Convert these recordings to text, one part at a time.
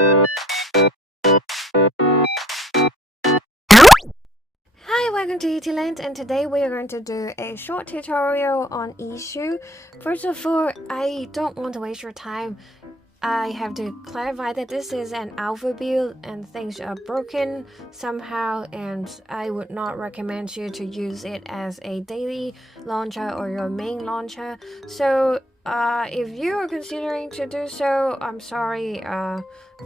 Hi, welcome to iiSU, and today we are going to do a short tutorial on iiSU. First of all, I don't want to waste your time. I have to clarify that this is an alpha build and things are broken somehow, and I would not recommend you to use it as a daily launcher or your main launcher. So if you are considering to do so, I'm sorry,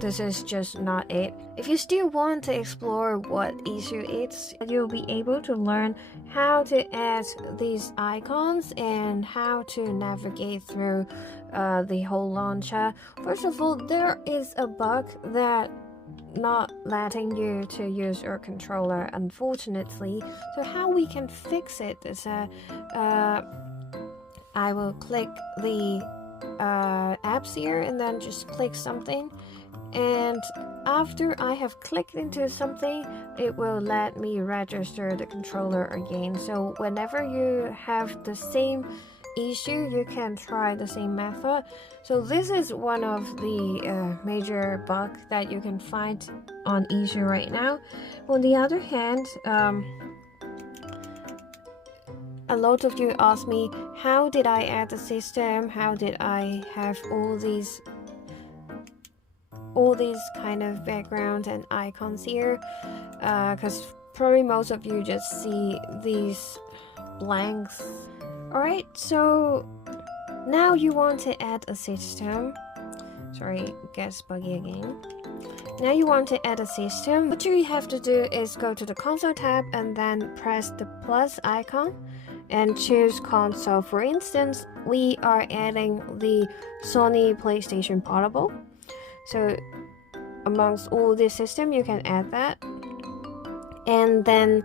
this is just not it. If you still want to explore what iiSU is, you'll be able to learn how to add these icons and how to navigate through the whole launcher. First of all, there is a bug that not letting you to use your controller, unfortunately. So how we can fix it is I will click the apps here and then just click something, and after I have clicked into something, it will let me register the controller again. So whenever you have the same issue, you can try the same method. So this is one of the major bugs that you can find on iiSU right now. On the other hand, a lot of you ask me, how did I add the system? How did I have all these kind of background and icons here? Because probably most of you just see these blanks. Alright, so now you want to add a system. Sorry, gets buggy again. Now you want to add a system. What you have to do is go to the console tab and then press the plus icon and choose console. For instance, we are adding the Sony PlayStation Portable. So amongst all this system, you can add that. And then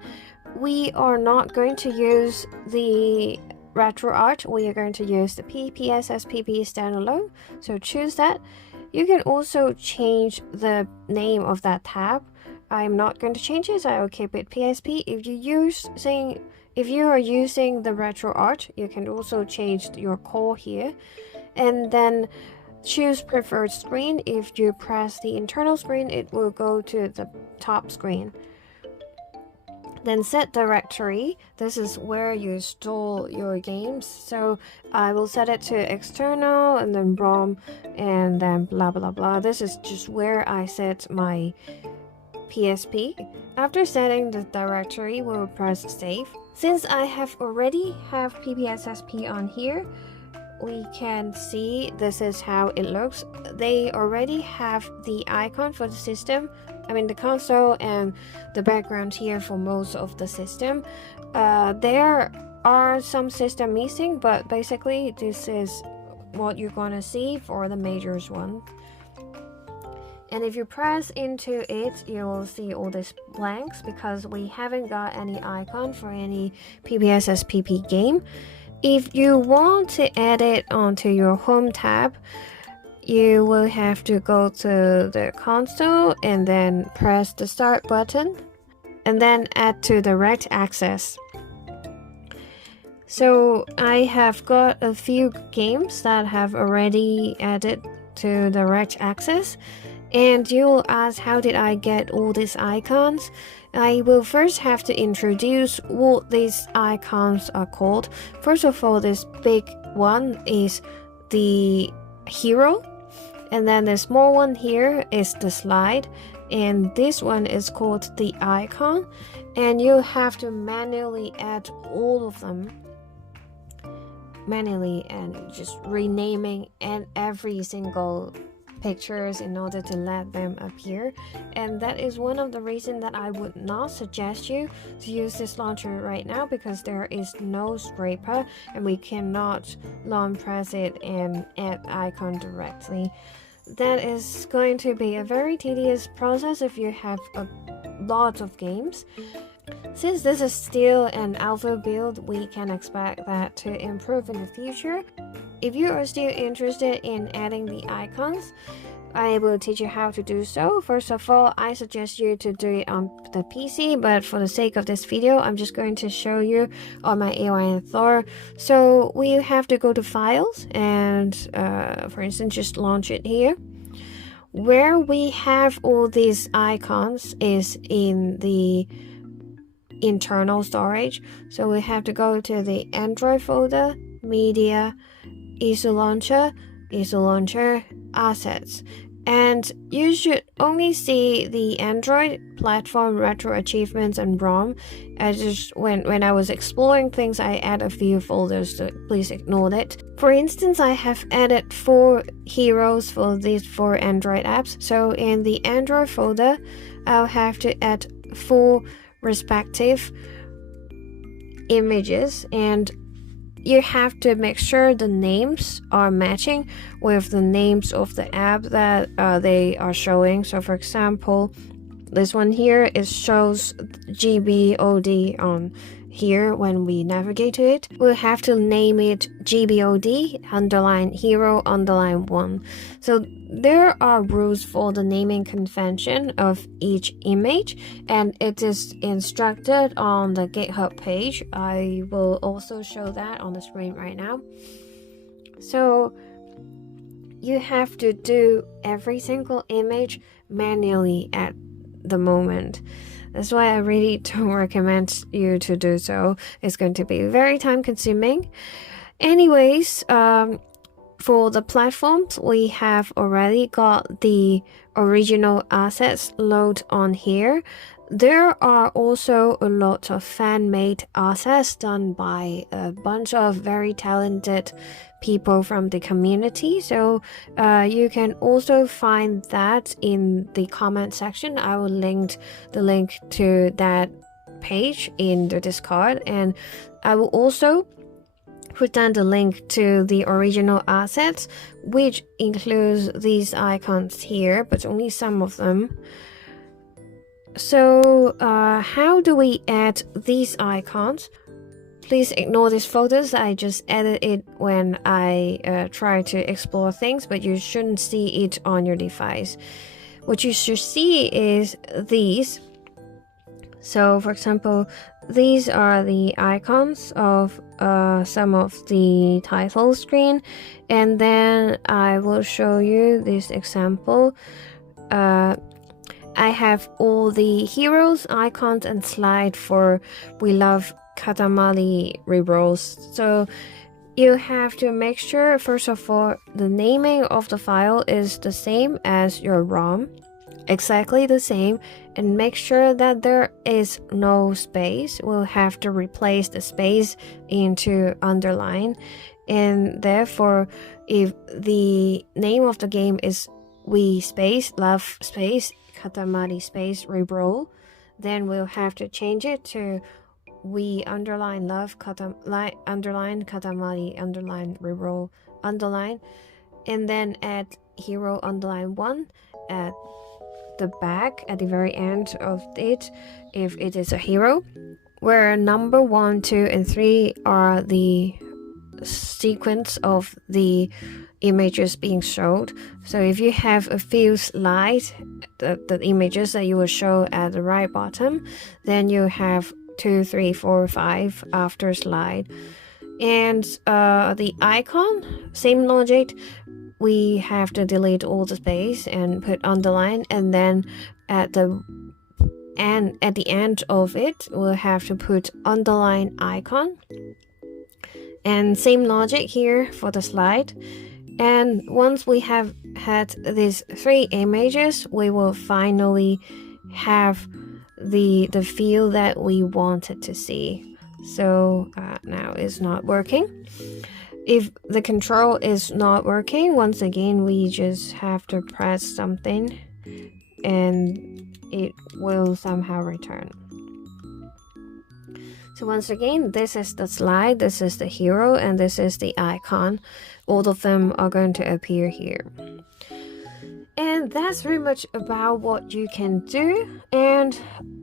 we are not going to use the RetroArch, we are going to use the PPSSPP standalone. So choose that. You can also change the name of that tab. I'm not going to change it, so I will keep it PSP. If you are using the RetroArch, you can also change your core here, and then choose preferred screen. If you press the internal screen, it will go to the top screen. Then set directory. This is where you store your games. So I will set it to external and then ROM and then blah blah blah. This is just where I set my PSP. After setting the directory, we will press save. Since I have already have PPSSP on here, we can see this is how it looks. They already have the icon for the system, the console, and the background here for most of the system. There are some system missing, but basically this is what you're gonna see for the major one. And if you press into it, you will see all these blanks because we haven't got any icon for any PPSSPP game. If you want to add it onto your home tab, you will have to go to the console and then press the start button and then add to the right access. So I have got a few games that have already added to the right access, and you will ask, how did I get all these icons? I will first have to introduce what these icons are called. First of all, this big one is the hero, and then the small one here is the slide, and this one is called the icon, and you have to manually add all of them manually and just renaming and every single pictures in order to let them appear. And that is one of the reasons that I would not suggest you to use this launcher right now, because there is no scraper and we cannot long press it and add icon directly. That is going to be a very tedious process if you have a lot of games. Since this is still an alpha build, we can expect that to improve in the future. If you are still interested in adding the icons, I will teach you how to do so. First of all, I suggest you to do it on the PC, but for the sake of this video, I'm just going to show you on my AOI Thor. So we have to go to Files and, for instance, just launch it here. where we have all these icons is in the internal storage. So we have to go to the Android folder, Media, iiSU Launcher, Assets. And you should only see the Android platform retro achievements and ROM. When I was exploring things, I add a few folders, so please ignore it. For instance, I have added 4 heroes for these 4 Android apps. So in the Android folder, I'll have to add 4 respective images, and you have to make sure the names are matching with the names of the app that they are showing. So for example, this one here, it shows GBOD on here. When we navigate to it, we'll have to name it GBOD _hero _1. So there are rules for the naming convention of each image, and it is instructed on the GitHub page. I will also show that on the screen right now. So you have to do every single image manually at the moment. That's why I really don't recommend you to do so. It's going to be very time consuming. Anyways, for the platforms, we have already got the original assets load on here. There are also a lot of fan-made assets done by a bunch of very talented people from the community. So you can also find that in the comment section. I will link the link to that page in the Discord, and I will also put down the link to the original assets, which includes these icons here, but only some of them. So how do we add these icons? Please ignore these photos. I just added it when I try to explore things, but you shouldn't see it on your device. What you should see is these. So for example, these are the icons of some of the title screen, and then I will show you this example. I have all the heroes, icons, and slide for We Love Katamari rerolls. So you have to make sure, first of all, the naming of the file is the same as your ROM, exactly the same, and make sure that there is no space. We'll have to replace the space into underline, and therefore if the name of the game is We space Love space Katamari space reroll, then we'll have to change it to We underline love underline Katamari underline reroll underline, and then add hero underline 1 at the back at the very end of it if it is a hero, where number 1, 2, and 3 are the sequence of the images being showed. So if you have a few slides, the images that you will show at the right bottom, then you have 2, 3, 4, 5 after slide. And the icon, same logic. We have to delete all the space and put underline, and then at the end of it, we'll have to put underline icon. And same logic here for the slide. And once we have had these 3 images, we will finally have the feel that we wanted to see. So now it's not working. If the control is not working, once again we just have to press something and it will somehow return. So once again, this is the slide, this is the hero, and this is the icon. All of them are going to appear here. And that's very much about what you can do. And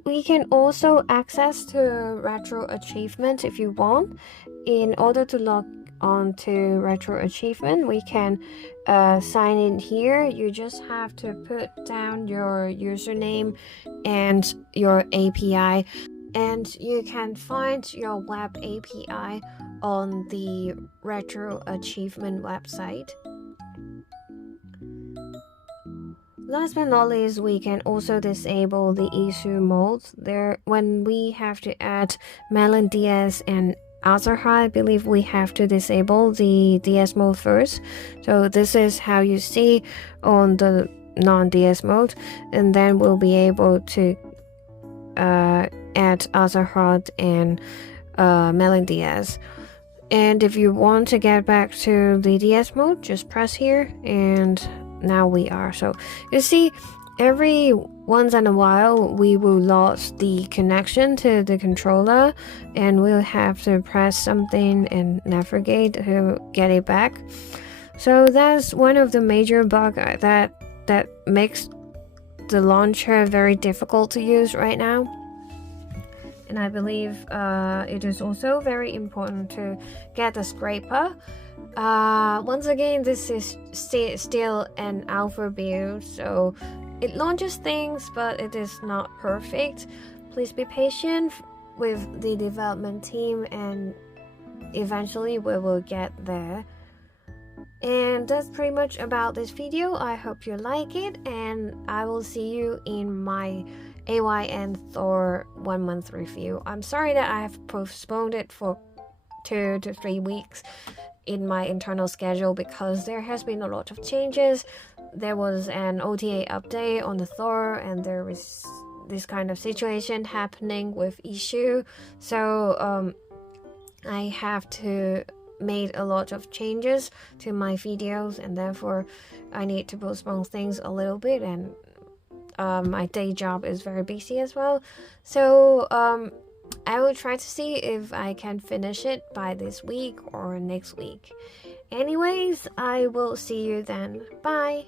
we can also access to retro achievement if you want. In order to log on to retro achievement, we can sign in here. You just have to put down your username and your API. And you can find your web API on the Retro Achievement website. Last but not least, we can also disable the iiSU modes. There, when we have to add Melon DS and Azarha, I believe we have to disable the DS mode first. So this is how you see on the non-DS mode, and then we'll be able to add Azarha and Melon DS. And if you want to get back to the DS mode, just press here, and now we are. So you see, every once in a while we will lose the connection to the controller, and we'll have to press something and navigate to get it back. So that's one of the major bugs that makes the launcher very difficult to use right now. And I believe it is also very important to get the scraper. Once again, this is still an alpha build, so it launches things, but it is not perfect. Please be patient with the development team, and eventually we will get there. And that's pretty much about this video. I hope you like it, and I will see you in my AYN Thor 1 month review. I'm sorry that I have postponed it for 2 to 3 weeks in my internal schedule because there has been a lot of changes. There was an OTA update on the Thor, and there was this kind of situation happening with iiSU. So I have to make a lot of changes to my videos, and therefore I need to postpone things a little bit, and my day job is very busy as well. So I will try to see if I can finish it by this week or next week. Anyways, I will see you then. Bye!